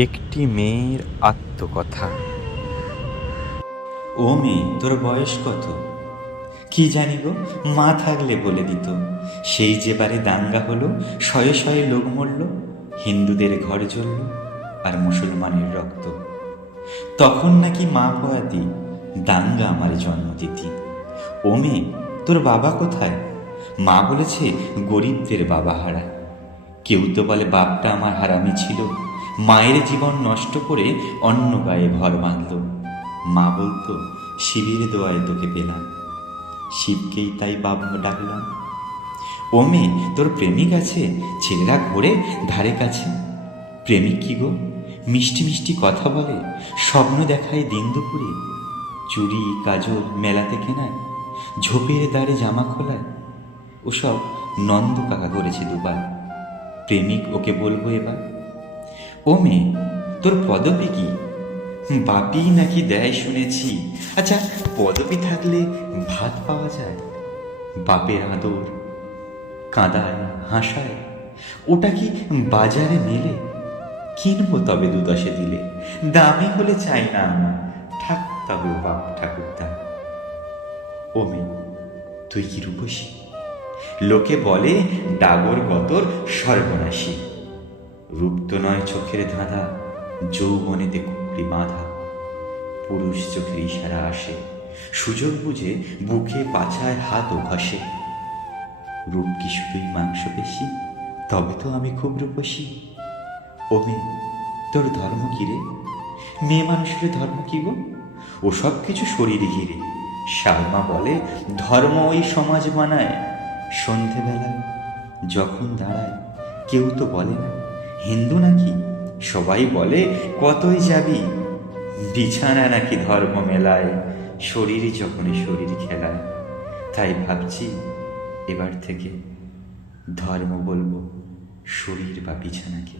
একটি মেয়ের আত্মকথা। ও মেয়ে, তোর বয়স কত? কি জানি গো, মা থাকলে বলে দিত। সেই যে বারে দাঙ্গা হলো, শয়ে শয়ে লোক মরল, হিন্দুদের ঘর জ্বলল আর মুসলমানের রক্ত। তখন নাকি মা পয়াতি দাঙ্গা আমার জন্ম দিতি। ও মেয়ে, তোর বাবা কোথায়? মা বলেছে গরিবদের বাবা হারা। কেউ তো বলে বাপটা আমার হারামি ছিল, মায়ের জীবন নষ্ট করে অন্য গায়ে ঘর বাঁধল। মা বলতো শিবের দোয়ায় তোকে পেলাম, শিবকেই তাই বাপ ডাকলাম। ও মেয়ে, তোর প্রেমিক আছে? ছেলেরা ঘোরে ধারে কাছে। প্রেমিক কি গো? মিষ্টি মিষ্টি কথা বলে, স্বপ্ন দেখায় দিন দুপুরে, চুড়ি কাজল মেলাতে কেনায়, ঝোপের দ্বারে জামা খোলায়। ওসব নন্দ কাকা করেছে দুবার। প্রেমিক ওকে বলবো এবার। ও মেয়ে, তোর পদবী কি? বাপি নাকি দেয় শুনেছি। আচ্ছা, পদবী থাকলে ভাত পাওয়া যায়? বাপের আদর কাঁদায় হাসায়, ওটা কি বাজারে মেলে? কিনবো তবে দুদশে দিলে, দামি হলে চাই না আমার, ঠাক তবে বাপ ঠাকুরদা। ও মেয়ে, তুই কি রূপসী? লোকে বলে ডাগর গতর সর্বনাশী। রূপ তো নয় চোখের ধাঁধা, যৌবনেতে কুকরি বাঁধা। পুরুষ চোখের ইশারা আসে, সুযোগ বুঝে বুকে পাছায় হাতও ঘষে। রূপ কি শুধুই মাংস পেশি? তবে তো আমি খুব রূপসী। ও মেয়ে, তোর ধর্ম কি রে? মেয়ে মানুষের ধর্ম কি গো? ও সব কিছু শরীর ঘিরে। শালমা বলে ধর্ম ওই সমাজ বানায়। সন্ধেবেলায় যখন দাঁড়ায়, কেউ তো বলে না হিন্দু নাকি, সবাই বলে কতই যাবি। বিছানা নাকি ধর্ম মেলায়, শরীর যখনই শরীর খেলায়। তাই ভাবছি এবার থেকে ধর্ম বলবো শরীর বা বিছানাকে।